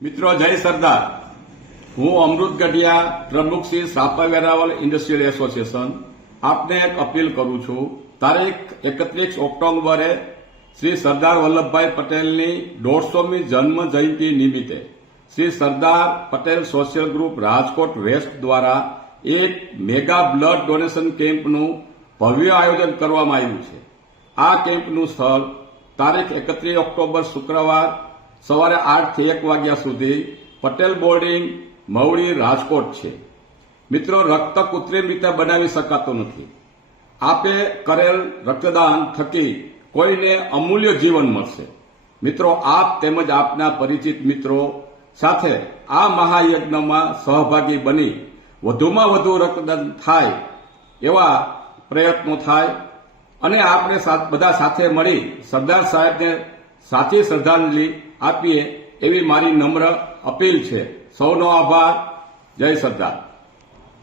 મિત્રો જય સરદાર। હું અમૃત ગઢિયા, પ્રમુખ શ્રી સાપર વેરાવળ ઇન્ડસ્ટ્રીયલ એસોસિએશન આપને એક અપીલ કરું છું। તારીખ 31 ઓક્ટોબરે શ્રી સરદાર વલ્લભભાઈ પટેલની 150મી જન્મ જયંતિ નિમિત્તે Shri Sardar Patel social group Rajkot west દ્વારા એક મેગા બ્લડ ડોનેશન કેમ્પનું ભવ્ય આયોજન કરવામાં આવ્યું છે। આ કેમ્પનું સ્થળ તારીખ 31 ઓક્ટોબર શુક્રવાર સવારે 8 થી 1 વાગ્યા સુધી પટેલ બોર્ડિંગ, મવડી, રાજકોટ છે। મિત્રો, રક્ત કૃત્રિમ રીતે બનાવી શકાતું નથી। આપે કરેલ રક્તદાન થકી કોઈને અમૂલ્ય જીવન મળશે। મિત્રો, આપ તેમજ આપના પરિચિત મિત્રો સાથે આ મહાયજ્ઞમાં સહભાગી બની વધુમાં વધુ રક્તદાન થાય એવા પ્રયત્નો થાય અને આપણે બધા સાથે મળી સરદાર સાહેબને સાચી શ્રદ્ધાંજલિ આપીએ એવી મારી નમ્ર અપીલ છે। સૌનો આભાર। જય સરદાર।